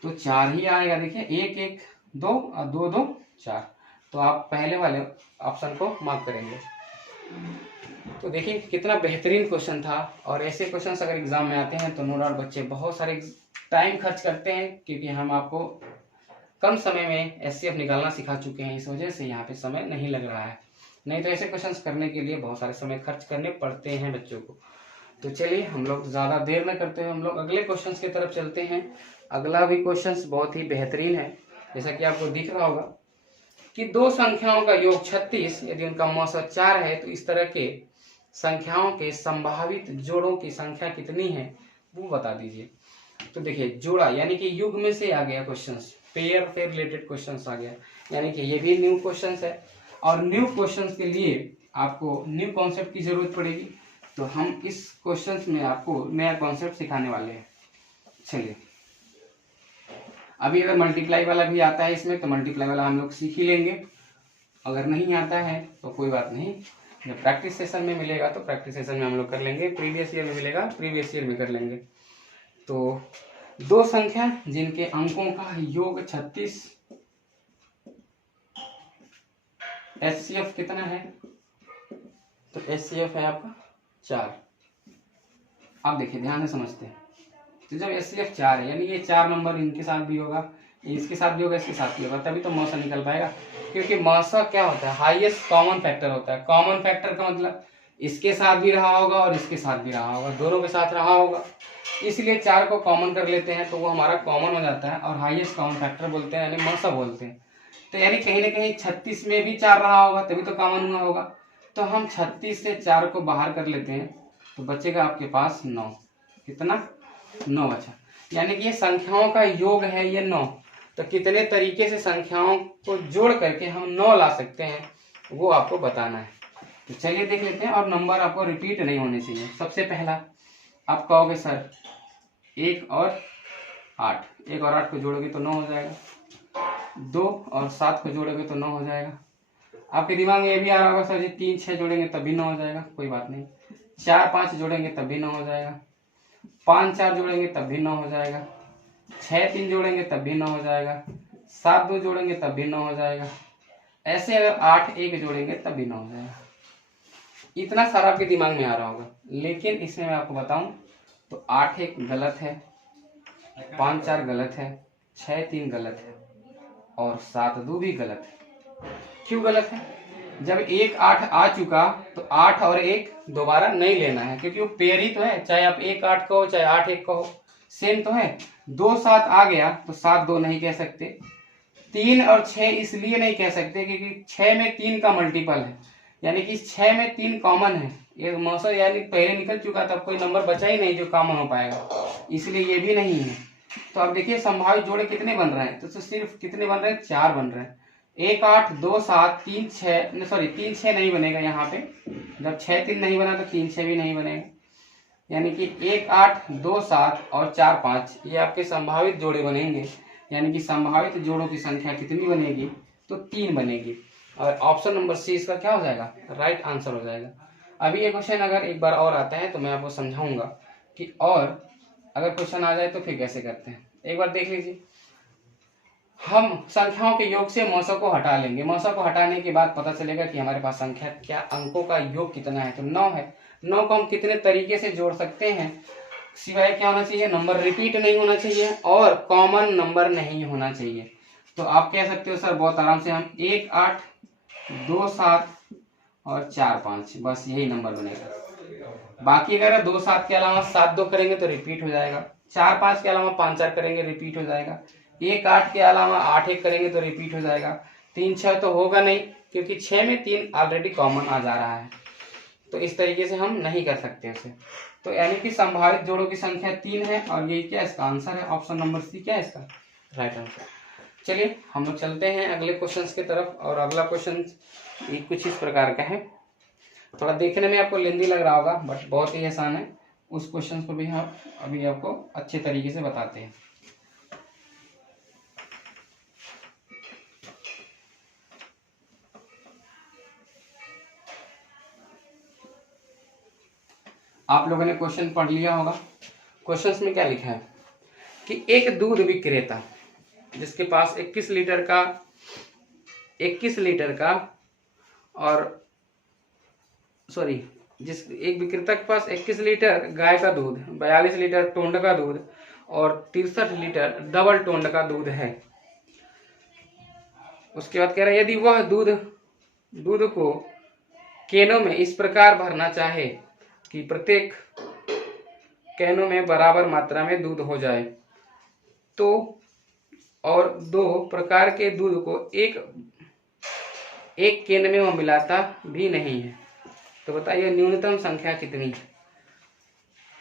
तो 4 ही आएगा। देखिए 1 1 2 और 2 2 4, तो आप पहले वाले ऑप्शन को मार्क करेंगे। तो देखिए कितना बेहतरीन क्वेश्चन था। और ऐसे क्वेश्चन अगर एग्जाम में आते हैं तो नो डाउट बच्चे बहुत सारे टाइम खर्च करते हैं, क्योंकि हम आपको कम समय में एचसीएफ निकालना सिखा चुके हैं, इस वजह से यहाँ पे समय नहीं लग रहा है। नहीं तो ऐसे क्वेश्चंस करने के लिए बहुत सारे समय खर्च करने पड़ते हैं बच्चों को। तो चलिए हम लोग ज़्यादा देर न करते हुए हम लोग अगले क्वेश्चंस की तरफ चलते हैं। अगला भी क्वेश्चंस बहुत ही बेहतरीन है। जैसा कि आपको दिख रहा होगा कि दो संख्याओं का योग 36 यदि उनका मौसा 4 है, तो इस तरह के संख्याओं के संभावित जोड़ों की संख्या कितनी है वो बता दीजिए। तो देखिए जोड़ा यानी कि युग में से आ गया क्वेश्चंस, पेयर से रिलेटेड क्वेश्चंस आ गया, यानी कि ये भी न्यू क्वेश्चंस है। और न्यू क्वेश्चंस के लिए आपको न्यू कॉन्सेप्ट की जरूरत पड़ेगी, तो हम इस क्वेश्चंस में आपको नया कॉन्सेप्ट सिखाने वाले हैं। चलिए अभी अगर मल्टीप्लाई वाला भी आता है इसमें तो मल्टीप्लाई वाला हम लोग सीख ही लेंगे, अगर नहीं आता है तो कोई बात नहीं, जब प्रैक्टिस सेशन में मिलेगा तो प्रैक्टिस सेशन में हम लोग कर लेंगे, प्रीवियस ईयर में मिलेगा प्रीवियस ईयर में कर लेंगे। तो दो संख्या जिनके अंकों का योग 36, एचसीएफ कितना है, तो एचसीएफ है आपका 4। आप देखिए ध्यान से समझते हैं, तो जब एचसीएफ 4 है यानी ये 4 नंबर इनके साथ भी होगा, इसके साथ भी होगा, इसके साथ भी होगा, तभी तो मौसा निकल पाएगा। क्योंकि मौसा क्या होता है, हाईएस्ट कॉमन फैक्टर होता है। कॉमन फैक्टर का मतलब इसके साथ भी रहा होगा और इसके साथ भी रहा होगा, दोनों के साथ रहा होगा, इसलिए 4 को कॉमन कर लेते हैं तो वो हमारा कॉमन हो जाता है और हाईएस्ट कॉमन फैक्टर बोलते हैं, यानी मौसा बोलते हैं। तो यानी कहीं ना कहीं 36 में भी 4 रहा होगा तभी तो कॉमन हुआ होगा। तो हम 36 से 4 को बाहर कर लेते हैं तो बचेगा आपके पास 9। कितना? 9 बचा। यानी कि ये संख्याओं का योग है ये 9। तो कितने तरीके से संख्याओं को जोड़ करके हम 9 ला सकते हैं वो आपको बताना है। तो चलिए देख लेते हैं, और नंबर आपको रिपीट नहीं होने चाहिए। सबसे पहला आप कहोगे सर 1 और 8, 1 और 8 को जोड़ोगे तो 9 हो जाएगा, 2 और 7 को जोड़ोगे तो 9 हो जाएगा। आपके दिमाग में ये भी आ रहा होगा सर जी 3 6 जोड़ेंगे तब भी 9 हो जाएगा, कोई बात नहीं। 4 5 जोड़ेंगे तब भी 9 हो जाएगा, 5 4 जोड़ेंगे तब भी 9 हो जाएगा, 6 3 जोड़ेंगे तब भी 9 हो जाएगा, 7 2 जोड़ेंगे तब भी 9 हो जाएगा। ऐसे अगर 8 1 जोड़ेंगे तब भी 9 हो जाएगा। इतना सारा आपके दिमाग में आ रहा होगा, लेकिन इसमें मैं आपको बताऊं तो 8 1 गलत है, 5 4 गलत है, 6 3 गलत है और 7 2 भी गलत है। क्यों गलत है? जब 1 8 आ चुका तो 8 और 1 दोबारा नहीं लेना है, क्योंकि वो पेयर ही तो है, चाहे आप 1 8 कहो चाहे 8 1 कहो, सेम तो है। 2 7 आ गया तो 7 2 नहीं कह सकते, 3 और 6 इसलिए नहीं कह सकते क्योंकि 6 में 3 का मल्टीपल है, यानी कि 6 में 3 कॉमन है। ये मौसम यानी पहले निकल चुका था, कोई नंबर बचा ही नहीं जो कॉमन हो पाएगा, इसलिए ये भी नहीं है। तो अब देखिए संभावित जोड़े कितने बन रहे हैं, तो सिर्फ कितने बन रहे हैं, 4 बन रहे हैं। 1 8 2 7 3 6 सॉरी 3 6 नहीं बनेगा यहाँ पे, जब 6 3 नहीं बना तो 3 6 भी नहीं बनेगा, यानी कि 1 8 2 7 और 4 5 ये आपके संभावित जोड़े बनेंगे। यानी कि संभावित जोड़ों की संख्या कितनी बनेगी, तो 3 बनेगी। और ऑप्शन नंबर सी इसका क्या हो जाएगा, राइट आंसर हो जाएगा। अभी ये क्वेश्चन अगर एक बार और आता है तो मैं आपको समझाऊंगा कि और अगर क्वेश्चन आ जाए तो फिर कैसे करते हैं। एक बार देख लीजिए, हम संख्याओं के योग से मौसों को हटा लेंगे। मौसों को हटाने के बाद पता चलेगा कि हमारे पास संख्या क्या अंकों का योग कितना है, तो 9 है। 9 को हम कितने तरीके से जोड़ सकते हैं, सिवाय क्या होना चाहिए, नंबर रिपीट नहीं होना चाहिए और कॉमन नंबर नहीं होना चाहिए। तो आप कह सकते हो सर बहुत आराम से हम 1 8 2 7 और 4 5 बस यही नंबर बनेगा। बाकी अगर 2 7 के अलावा 7 2 करेंगे तो रिपीट हो जाएगा, 4 5 के अलावा 5 4 करेंगे रिपीट हो जाएगा, 1 8 के अलावा 8 1 करेंगे तो रिपीट हो जाएगा, 3 6 तो होगा नहीं क्योंकि 6 में 3 ऑलरेडी कॉमन आ जा रहा है, तो इस तरीके से हम नहीं कर सकते उसे। तो यानी कि संभावित जोड़ों की संख्या 3 है और ये क्या इसका आंसर है, ऑप्शन नंबर सी क्या है इसका राइट आंसर। चलिए हम लोग चलते हैं अगले क्वेश्चंस की तरफ, और अगला क्वेश्चन कुछ इस प्रकार का है। थोड़ा देखने में आपको लेंदी लग रहा होगा बट बहुत ही आसान है। उस क्वेश्चन को भी हम अभी आपको अच्छे तरीके से बताते हैं। आप लोगों ने क्वेश्चन पढ़ लिया होगा। क्वेश्चन में क्या लिखा है कि एक दूध विक्रेता जिसके पास 21 लीटर का और जिस एक विक्रेता के पास 21 लीटर गाय का दूध, 42 लीटर टोंड का दूध और 63 लीटर डबल टोंड का दूध है। उसके बाद कह रहा है यदि वह दूध को कैनों में इस प्रकार भरना चाहे कि प्रत्येक कैनों में बराबर मात्रा में दूध हो जाए, तो और 2 प्रकार के दूध को एक कैन में वह मिलाता भी नहीं है, तो बताइए न्यूनतम संख्या कितनी है।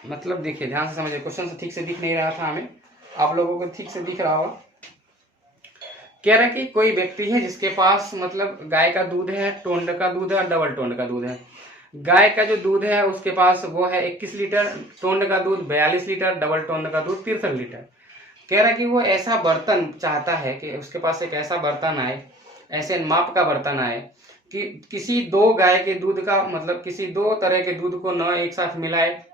मतलब देखिए ध्यान से समझिए, क्वेश्चन से ठीक से दिख नहीं रहा था हमें, आप लोगों को ठीक से दिख रहा होगा। कह रहा है कि कोई व्यक्ति है जिसके पास मतलब गाय का दूध है, टोंड का दूध है, डबल टोंड का दूध है। गाय का जो दूध है उसके पास वो है 21 लीटर, टोंड का दूध 42 लीटर, डबल टोंड का दूध 63 लीटर। कह रहा है कि वो ऐसा बर्तन चाहता है कि उसके पास एक ऐसा बर्तन आए, ऐसे माप का बर्तन आए कि किसी 2 गाय के दूध का मतलब किसी 2 तरह के दूध को न एक साथ मिलाए,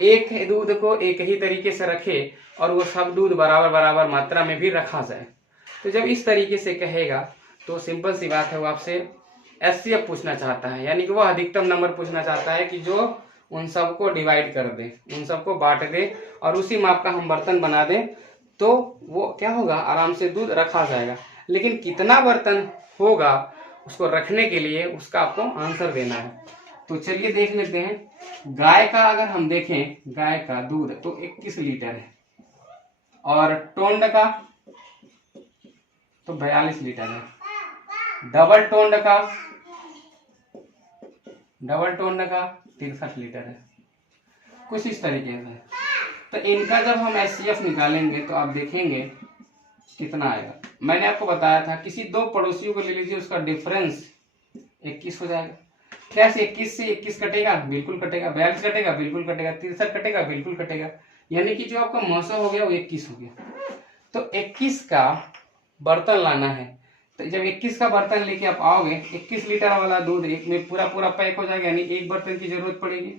एक दूध को एक ही तरीके से रखे और वो सब दूध बराबर बराबर मात्रा में भी रखा जाए। तो जब इस तरीके से कहेगा तो सिंपल सी बात है, वो आपसे एचसीएफ पूछना चाहता है, यानी कि वो अधिकतम नंबर पूछना चाहता है कि जो उन सबको डिवाइड कर दे, उन सबको बांट दे और उसी माप का हम बर्तन बना दें, तो वो क्या होगा, आराम से दूध रखा जाएगा। लेकिन कितना बर्तन होगा उसको रखने के लिए उसका आपको आंसर देना है। तो चलिए देख लेते हैं। गाय का अगर हम देखें, गाय का दूध तो 21 लीटर है और टोंड का तो 42 लीटर है, डबल टोंड का 63 लीटर है, कुछ इस तरीके से। तो इनका जब हम एचसीएफ निकालेंगे तो आप देखेंगे कितना आएगा। मैंने आपको बताया था किसी 2 पड़ोसियों को ले लीजिए, उसका डिफरेंस 21 हो जाएगा। कैसे 21 से 21 कटेगा, बिल्कुल कटेगा। 42 कटेगा, बिल्कुल कटेगा। 63 कटेगा, बिल्कुल कटेगा। यानी कि जो आपका मौसम हो गया वो 21 हो गया। तो 21 का बर्तन लाना है। तो जब 21 का बर्तन लेके आप आओगे, 21 लीटर वाला दूध एक में पूरा पूरा पैक हो जाएगा, यानी एक बर्तन की जरूरत पड़ेगी।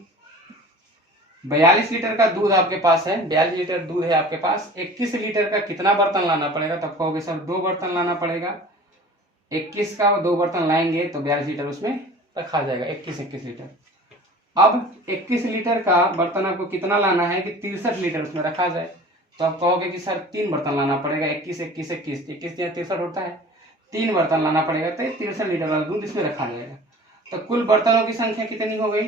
42 लीटर का दूध आपके पास है, 42 लीटर दूध है आपके पास। 21 लीटर का कितना बर्तन लाना पड़ेगा? तब कहोगे सर 2 बर्तन लाना पड़ेगा। 21 का 2 बर्तन लाएंगे तो 42 लीटर उसमें रखा जाएगा, 21 लीटर। अब 21 लीटर का बर्तन आपको कितना लाना है कि 63 लीटर उसमें रखा जाए। तो आप कहोगे कि सर 3 बर्तन लाना पड़ेगा। 21 21 21 21 63 होता है, 3 बर्तन लाना पड़ेगा तो 63 लीटर वाला दूध इसमें रखा जाएगा। तो कुल बर्तनों की संख्या कितनी हो गई?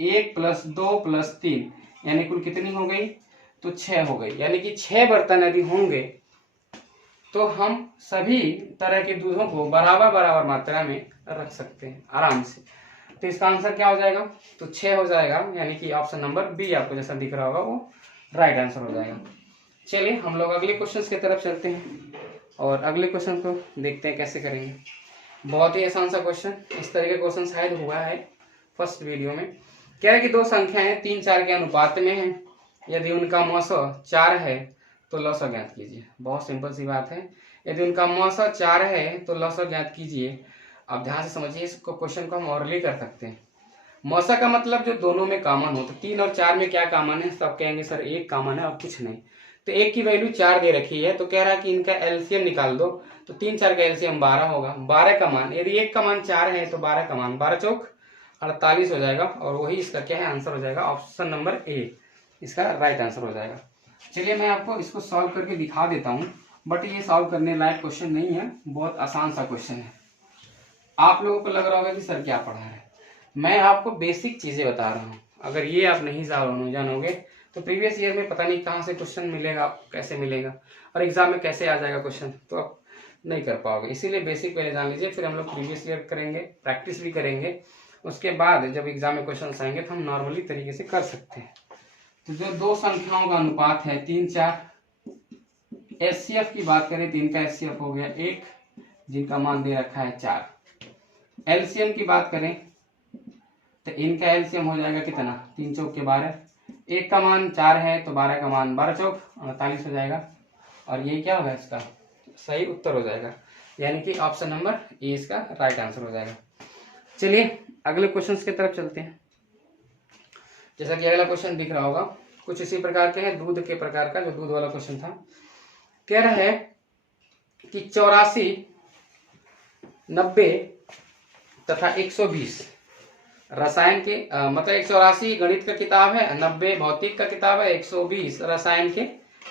1 + 2 + 3, यानी कुल कितनी हो गई? तो 6 हो गई। यानी कि 6 बर्तन यदि होंगे तो हम सभी तरह के दूधों को बराबर बराबर मात्रा में रख सकते हैं आराम से। तो इसका आंसर क्या हो जाएगा? तो 6 हो जाएगा, यानी कि ऑप्शन नंबर बी आपको जैसा दिख रहा होगा वो राइट आंसर हो जाएगा। चलिए हम लोग अगले क्वेश्चन की तरफ चलते हैं और अगले क्वेश्चन को देखते हैं कैसे करेंगे। बहुत ही आसान सा क्वेश्चन, इस तरह का क्वेश्चन शायद हुआ है फर्स्ट वीडियो में। कह रहे कि दो संख्याएं 3 4 के अनुपात में हैं, यदि उनका मौसा 4 है तो लसा ज्ञात कीजिए। बहुत सिंपल सी बात है, यदि उनका मौसा 4 है तो लसा ज्ञात कीजिए। अब ध्यान से समझिए, इसको क्वेश्चन को हम ऑरली कर सकते हैं। मौसा का मतलब जो दोनों में कॉमन हो, तो 3 और 4 में क्या कॉमन है? सब कहेंगे सर 1 कॉमन है और कुछ नहीं। तो 1 की वैल्यू 4 दे रखी है, तो कह रहा है कि इनका एलसीएम निकाल दो। तो 3 4 का एलसीएम 12 होगा। 12 का मान, यदि 1 का मान 4 है तो 12 का मान 12 चौक 48 हो जाएगा, और वही इसका क्या है आंसर हो जाएगा, ऑप्शन नंबर ए इसका राइट आंसर हो जाएगा। चलिए मैं आपको इसको सॉल्व करके दिखा देता हूँ, बट ये सॉल्व करने लायक क्वेश्चन नहीं है, बहुत आसान सा क्वेश्चन है। आप लोगों को लग रहा होगा कि सर क्या पढ़ा है, मैं आपको बेसिक चीजें बता रहा हूँ। अगर ये आप नहीं जानोगे तो प्रीवियस ईयर में पता नहीं कहाँ से क्वेश्चन मिलेगा, कैसे मिलेगा, और एग्जाम में कैसे आ जाएगा क्वेश्चन, तो आप नहीं कर पाओगे। इसीलिए बेसिक पहले जान लीजिए, फिर हम लोग प्रीवियस ईयर करेंगे, प्रैक्टिस भी करेंगे। उसके बाद जब एग्जाम में क्वेश्चन आएंगे तो हम नॉर्मली तरीके से कर सकते हैं। तो जो दो संख्याओं का अनुपात है 3 4, एचसीएफ की बात करें तो इनका एचसीएफ हो गया 1, जिनका मान दे रखा है 4। एलसीएम की बात करें तो इनका एलसीएम हो जाएगा कितना, 3 चौक के 12। 1 का मान 4 है तो 12 का मान 12 चौक 48 हो जाएगा, और ये क्या होगा, इसका सही उत्तर हो जाएगा, यानी कि ऑप्शन नंबर ए इसका राइट आंसर हो जाएगा। चलिए अगले क्वेश्चन की तरफ चलते हैं। जैसा कि अगला क्वेश्चन दिख रहा होगा, कुछ इसी प्रकार के है, दूध के प्रकार का, जो दूध वाला क्वेश्चन था। कह रहा है कि 84 90 तथा 120 रसायन के मतलब 184 गणित का किताब है, 90 भौतिक का किताब है, 120 रसायन के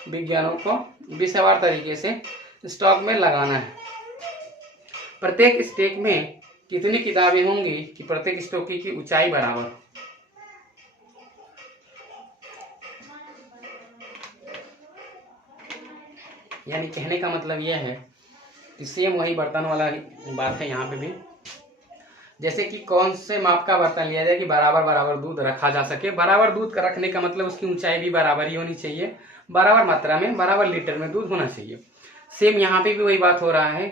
विज्ञानों को विषयवार तरीके से स्टॉक में लगाना है। प्रत्येक स्टॉक में कितनी किताबें होंगी कि प्रत्येक स्टॉक की ऊंचाई बराबर। यानी कहने का मतलब यह है कि सेम वही बर्तन वाला बात है यहाँ पे भी, जैसे कि कौन से माप का बर्तन लिया जाए कि बराबर बराबर दूध रखा जा सके। बराबर दूध का रखने का मतलब उसकी ऊंचाई भी बराबर ही होनी चाहिए, बराबर मात्रा में बराबर लीटर में दूध होना चाहिए। सेम यहाँ पे भी वही बात हो रहा है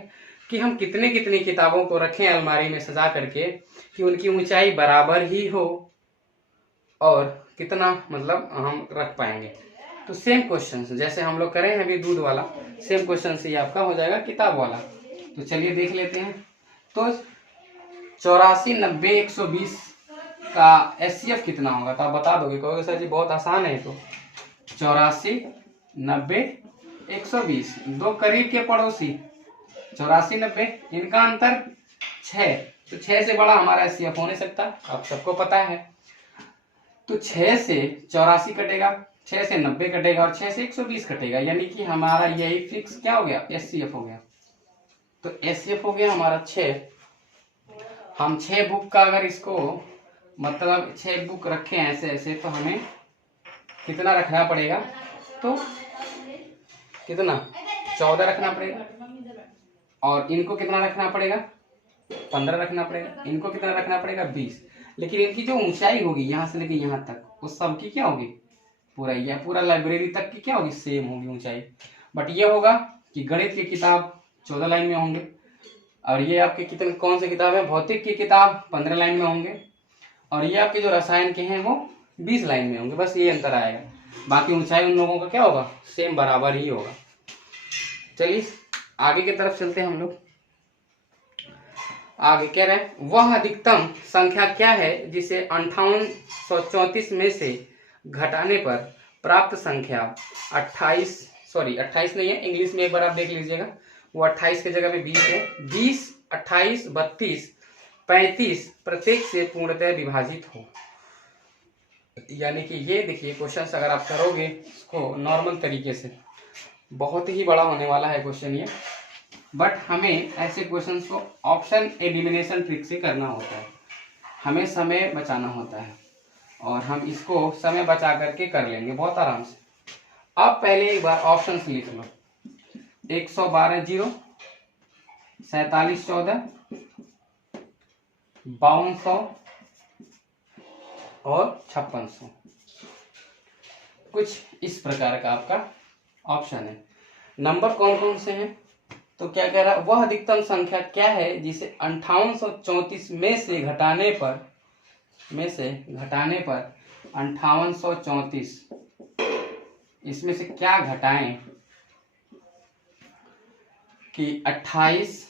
कि हम कितनी कितनी किताबों को रखें अलमारी में सजा करके कि उनकी ऊंचाई बराबर ही हो, और कितना मतलब हम रख पाएंगे। तो सेम क्वेश्चन जैसे हम लोग करें अभी दूध वाला, सेम क्वेश्चन से ये आपका हो जाएगा किताब वाला। तो चलिए देख लेते हैं। तो 84 90 120 का एचसीएफ कितना होगा, तो आप बता दोगे, कहोगे सर जी बहुत आसान है। तो 84 90 120 दो करीब के पड़ोसी, 84 90 इनका अंतर 6, तो 6 से बड़ा हमारा एचसीएफ हो नहीं सकता, आप सबको पता है। तो 6 से 84 कटेगा, 6 से 90 कटेगा और 6 से 120 कटेगा, यानी कि हमारा यही फिक्स क्या हो गया, एचसीएफ हो गया। तो एचसीएफ हो गया हमारा 6। हम 6 बुक का अगर इसको मतलब 6 बुक रखें ऐसे ऐसे, तो हमें कितना रखना पड़ेगा, तो कितना 14 रखना पड़ेगा, और इनको कितना रखना पड़ेगा 15 रखना पड़ेगा, इनको कितना रखना पड़ेगा 20। लेकिन इनकी जो ऊंचाई होगी यहाँ से लेके यहाँ तक, उस सब की क्या होगी, पूरा लाइब्रेरी तक की क्या होगी, सेम होगी ऊंचाई। बट ये होगा कि गणित की किताब 14 लाइन में होंगे, और ये आपके कितने कौन सी किताब है, भौतिक की किताब 15 लाइन में होंगे, और ये आपके जो रसायन के हैं वो 20 लाइन में होंगे, बस ये अंतर आएगा। बाकी ऊंचाई उन लोगों का क्या होगा, सेम बराबर ही होगा। चलिए आगे की तरफ चलते हैं हम लोग। आगे कह रहे हैं वह अधिकतम संख्या क्या है जिसे 5834 में से घटाने पर प्राप्त संख्या 28 नहीं है, इंग्लिश में एक बार आप देख लीजिएगा, वो 28 की जगह पे 20 है। 20, 28, 32, 35 प्रत्येक से पूर्णतः विभाजित हो। यानी कि ये देखिए क्वेश्चन अगर आप करोगे इसको नॉर्मल तरीके से, बहुत ही बड़ा होने वाला है क्वेश्चन ये, बट हमें ऐसे क्वेश्चंस को ऑप्शन एलिमिनेशन ट्रिक से करना होता है। हमें समय बचाना होता है और हम इसको समय बचा करके कर लेंगे बहुत आराम से। अब पहले एक बार ऑप्शंस लिख लो, 112 0, 47 14, 5200 और 5600। कुछ इस प्रकार का आपका ऑप्शन है। नंबर कौन कौन से हैं, तो क्या कह रहा है, वह अधिकतम संख्या क्या है जिसे 5834 में से घटाने पर 5834 इसमें से क्या घटाएं कि 28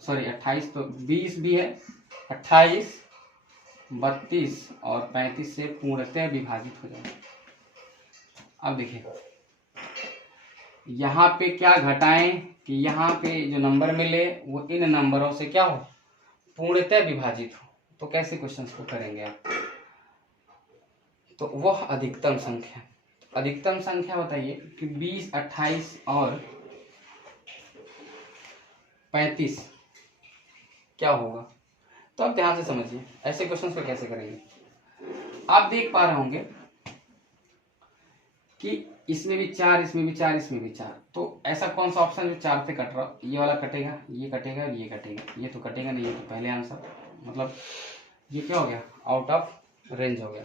तो 20 भी है, 28, 32 और 35 से पूर्णतः विभाजित हो जाए। अब देखिए यहाँ पे क्या घटाएं कि यहाँ पे जो नंबर मिले वो इन नंबरों से क्या हो, पूर्णतः विभाजित हो। तो कैसे क्वेश्चंस को करेंगे आप, तो वह अधिकतम संख्या बताइए कि 20, 28 और 35 क्या होगा। तो आप ध्यान से समझिए ऐसे क्वेश्चंस को कैसे करेंगे। आप देख पा रहे होंगे कि इसमें भी 4, इसमें भी 4, इसमें भी 4, तो ऐसा कौन सा ऑप्शन जो 4 से कट रहा, ये वाला कटेगा, ये कटेगा, ये कटेगा, ये तो कटेगा नहीं, ये तो पहले आंसर, मतलब ये क्या हो गया, आउट ऑफ रेंज हो गया।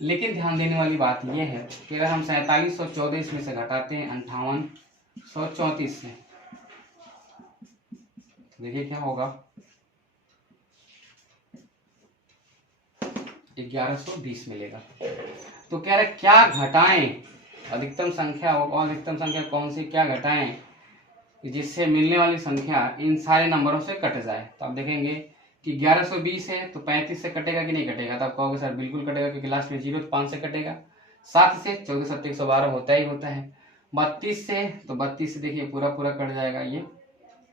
लेकिन ध्यान देने वाली बात ये है कि अगर हम 4714 इसमें से घटाते हैं 5834 से, देखिए क्या होगा, 1120 मिलेगा। तो कह रहे क्या घटाएं, अधिकतम संख्या और अधिकतम संख्या कौन सी, क्या घटाएं जिससे मिलने वाली संख्या इन सारे नंबरों से कट जाए। तो आप देखेंगे कि 1120 है तो 35 से कटेगा कि नहीं कटेगा, तो आप कहोगे सर बिल्कुल कटेगा क्योंकि लास्ट में 0 तो 5 से कटेगा। 7 से 14 7 112 होता ही होता है। 32 से तो 32 से देखिए पूरा कट जाएगा, ये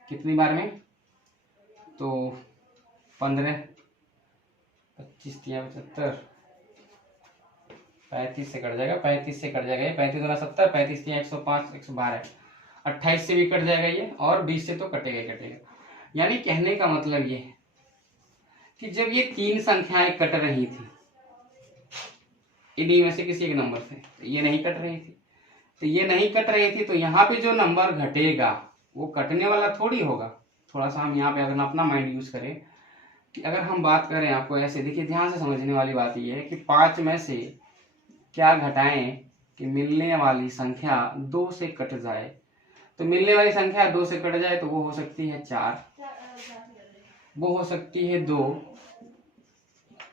कितनी बार में, तो 15, 25 3 75, 35 से कट जाएगा, 35 से कट जाएगा ये, 35 दूना 70, 35 3 105 112, 28 से भी कट जाएगा ये, और 20 से तो कटेगा ही कटेगा। यानी कहने का मतलब ये है कि जब ये 3 संख्याएं कट रही थी इन्हीं में से किसी एक नंबर से, तो ये नहीं कट रही थी, तो यहाँ पे जो नंबर घटेगा वो कटने वाला थोड़ी होगा। थोड़ा सा हम यहाँ पे अगर अपना माइंड यूज करें कि अगर हम बात करें आपको ऐसे, देखिए ध्यान से समझने वाली बात ये है कि 5 में से क्या घटाएं कि मिलने वाली संख्या 2 से कट जाए। तो मिलने वाली संख्या 2 से कट जाए तो वो हो सकती है 4, वो हो सकती है 2,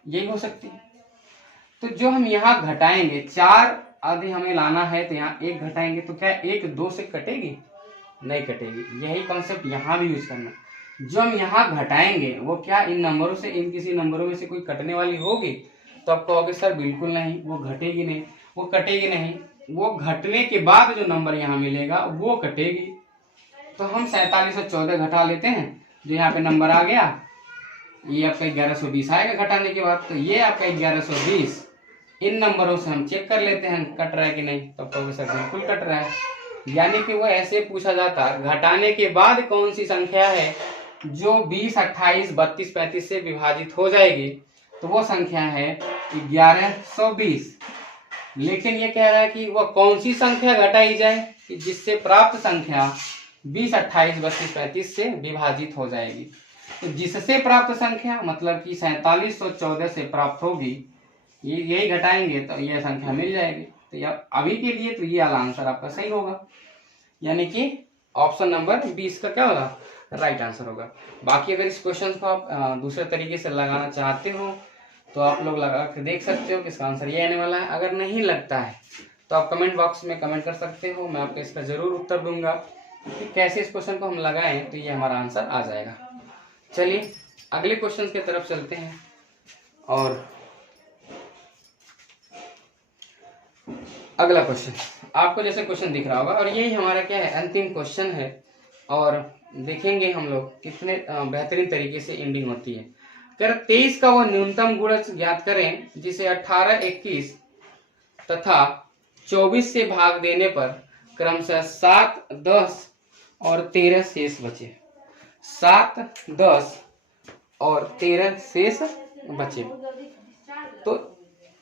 यही हो सकती है। तो जो हम यहाँ घटाएंगे 4 आधे हमें लाना है, तो यहाँ 1 घटाएंगे तो क्या 1 2 से कटेगी, नहीं कटेगी। यही कॉन्सेप्ट यहाँ भी यूज करना, जो हम यहाँ घटाएंगे वो क्या इन नंबरों से, इन किसी नंबरों में से कोई कटने वाली होगी। तो आप कहोगे सर बिल्कुल नहीं, वो घटेगी नहीं, वो कटेगी नहीं, वो घटने के बाद जो नंबर यहाँ मिलेगा वो कटेगी। तो हम 4714 घटा लेते हैं, जो यहाँ पे नंबर आ गया ये आपका 1120 आएगा घटाने के बाद। तो ये आपका 1120 इन नंबरों से हम चेक कर लेते हैं कट रहा है कि नहीं। तो कहोगे सर बिल्कुल कट रहा है। यानी कि वो ऐसे पूछा जाता घटाने के बाद कौन सी संख्या है जो 20, 28, 32, 35 से विभाजित हो जाएगी, तो वो संख्या है 1120। लेकिन ये कह रहा है कि वह कौन सी संख्या घटाई जाए कि जिससे प्राप्त संख्या 20, 28, 32, 35 से विभाजित हो जाएगी। तो जिससे प्राप्त संख्या मतलब कि 4714 से प्राप्त होगी, ये यही घटाएंगे तो यह संख्या मिल जाएगी। तो यह अभी के लिए तो ये वाला आंसर आपका सही होगा, यानी कि ऑप्शन नंबर 20 का क्या होगा, राइट आंसर होगा। बाकी अगर इस क्वेश्चन को आप दूसरे तरीके से लगाना चाहते हो तो आप लोग लगा के देख सकते हो कि इसका आंसर ये आने वाला है। अगर नहीं लगता है तो आप कमेंट बॉक्स में कमेंट कर सकते हो, मैं आपको इसका ज़रूर उत्तर दूंगा कि कैसे इस क्वेश्चन को हम लगाएं तो ये हमारा आंसर आ जाएगा। चलिए अगले क्वेश्चन की तरफ चलते हैं। और अगला क्वेश्चन आपको जैसे क्वेश्चन दिख रहा होगा, और यही हमारा क्या है, अंतिम क्वेश्चन है। और देखेंगे हम लोग कितने बेहतरीन तरीके से एंडिंग होती है। कर 23 का वो न्यूनतम गुणज ज्ञात करें जिसे 18, 21 तथा 24 से भाग देने पर क्रमशः 7, 10 और 13 शेष बचे। 7, 10 और 13 शेष बचे। तो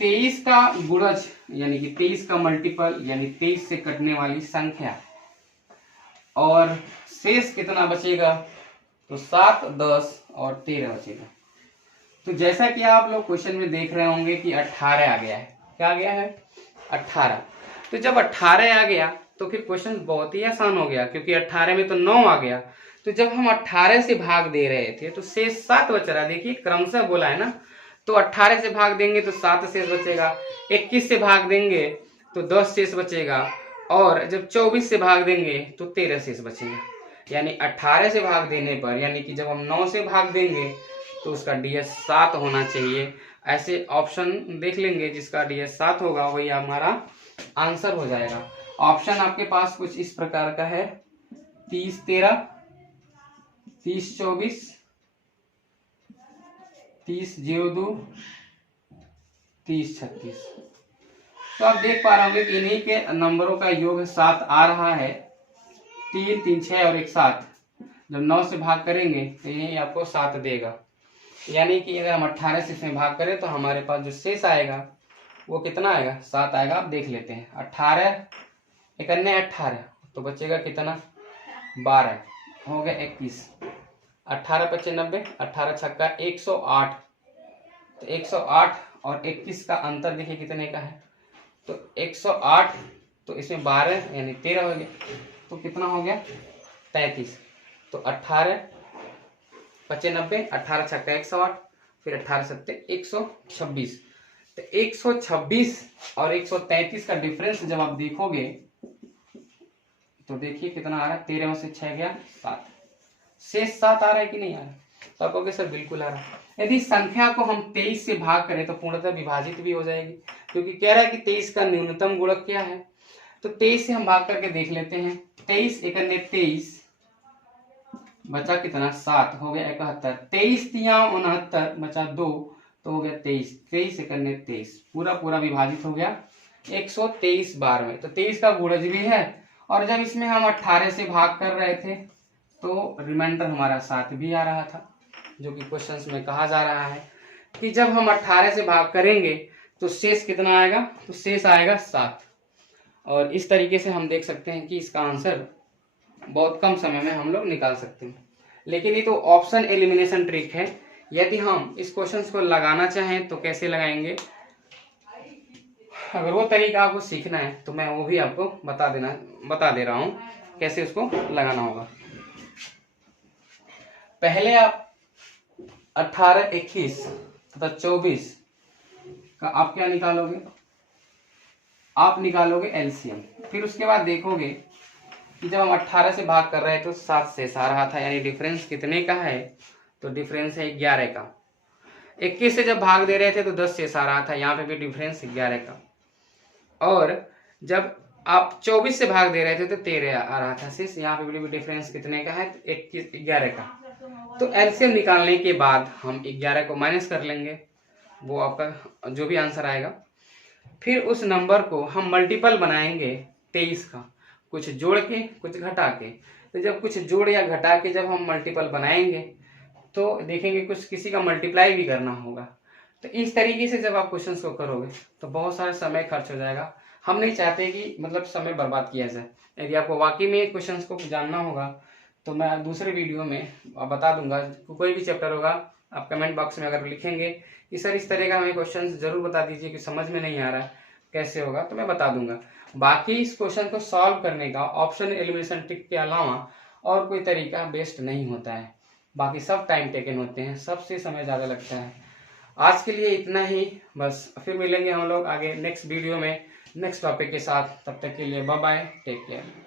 23 का गुणज यानी कि 23 का मल्टीपल यानी 23 से कटने वाली संख्या, और शेष कितना बचेगा, तो 7, 10 और 13 बचेगा। तो जैसा कि आप लोग क्वेश्चन में देख रहे होंगे कि 18 आ गया है। क्या आ गया है, 18। तो जब 18 आ गया तो फिर क्वेश्चन बहुत ही आसान हो गया, क्योंकि 18 में तो 9 आ गया। तो जब हम 18 से भाग दे रहे थे तो शेष 7 बच रहा। देखिए क्रमशः बोला है ना, तो 18 से भाग देंगे तो 7 शेष बचेगा, 21 से भाग देंगे तो 10 शेष बचेगा, और जब 24 से भाग देंगे तो 13 शेष बचेगा। यानी 18 से भाग देने पर, यानी कि जब हम 9 से भाग देंगे तो उसका DS 7 होना चाहिए। ऐसे ऑप्शन देख लेंगे, जिसका DS 7 होगा वही हमारा आंसर हो जाएगा। ऑप्शन आपके पास कुछ इस प्रकार का है, 30, 13, 30, 24, 30, 02, 30, 36। तो आप देख पा रहे होंगे कि इन्हीं के नंबरों का योग 7 आ रहा है। 3, 3, 6 और 1 7। जब 9 से भाग करेंगे तो यही आपको 7 देगा। यानी कि अगर हम 18 से इसमें भाग करें तो हमारे पास जो शेष आएगा वो कितना आएगा, 7 आएगा। आप देख लेते हैं, 18 1 18 तो बचेगा कितना, 12 हो गया 21। 18 × 90, 18 छक्का 108। तो 108 और 21 का अंतर देखिए कितने का है, तो 108, तो इसमें 12 यानी 13 हो गया, तो कितना हो गया 33। तो 18 × 90, 18 छक्का 108, फिर 18 7 126। तो 126 और 133 का डिफरेंस जब आप देखोगे तो देखिए कितना आ रहा है, 13 में से 6 गया 7, शेष 7 आ रहा है कि नहीं आ रहा। तो आप कहोगे सर बिल्कुल आ रहा है। यदि संख्या को हम 23 से भाग करें तो पूर्णतः विभाजित भी हो जाएगी, क्योंकि कह रहा है कि 23 का न्यूनतम गुणक क्या है। तो 23 से हम भाग करके देख लेते हैं। 23 1 23 बचा कितना, 7 हो गया 71। 23 × 69 बचा 2 तो हो गया 23। 23 1 23 पूरा विभाजित हो गया 123 बार में। तो 23 का गुणज भी है, और जब इसमें हम 18 से भाग कर रहे थे तो रिमाइंडर हमारा 7 भी आ रहा था, जो कि क्वेश्चंस में कहा जा रहा है कि जब हम 18 से भाग करेंगे तो शेष कितना आएगा, तो शेष आएगा 7। और इस तरीके से हम देख सकते हैं कि इसका आंसर बहुत कम समय में हम लोग निकाल सकते हैं। लेकिन ये तो ऑप्शन एलिमिनेशन ट्रिक है। यदि हम इस क्वेश्चन को लगाना चाहें तो कैसे लगाएंगे, अगर वो तरीका आपको सीखना है तो मैं वो भी आपको बता दे रहा हूं कैसे उसको लगाना होगा। पहले आप 18, 21 तथा 24 का आप क्या निकालोगे, आप निकालोगे एलसीएम। फिर उसके बाद देखोगे कि जब हम 18 से भाग कर रहे हैं तो 7 शेष आ रहा था, यानी डिफरेंस कितने का है, तो डिफरेंस है 11 का। 21 से जब भाग दे रहे थे तो 10 शेष आ रहा था, यहाँ पे भी डिफरेंस 11 का। और जब आप 24 से भाग दे रहे थे तो 13 आ रहा था शेष, यहाँ पे भी डिफरेंस कितने का है, 11 का। तो एलसीएम निकालने के बाद हम 11 को माइनस कर लेंगे, वो आपका जो भी आंसर आएगा। फिर उस नंबर को हम मल्टीपल बनाएंगे 23 का, कुछ जोड़ के कुछ घटा के। तो जब कुछ जोड़ या घटा के जब हम मल्टीपल बनाएंगे तो देखेंगे कुछ किसी का मल्टीप्लाई भी करना होगा। तो इस तरीके से जब आप क्वेश्चन को करोगे तो बहुत सारा समय खर्च हो जाएगा। हम नहीं चाहते कि मतलब समय बर्बाद किया जाए। यदि आपको वाकई में क्वेश्चन को जानना होगा तो मैं दूसरे वीडियो में बता दूंगा। कोई भी चैप्टर होगा आप कमेंट बॉक्स में अगर लिखेंगे कि सर इस तरह का हमें क्वेश्चन जरूर बता दीजिए कि समझ में नहीं आ रहा कैसे होगा, तो मैं बता दूंगा। बाकी इस क्वेश्चन को सॉल्व करने का ऑप्शन एलिमिनेशन ट्रिक के अलावा और कोई तरीका बेस्ट नहीं होता है। बाकी सब टाइम टेकन होते हैं, सबसे समय ज़्यादा लगता है। आज के लिए इतना ही, बस फिर मिलेंगे हम लोग आगे नेक्स्ट वीडियो में नेक्स्ट टॉपिक के साथ। तब तक के लिए बाय बाय, टेक केयर।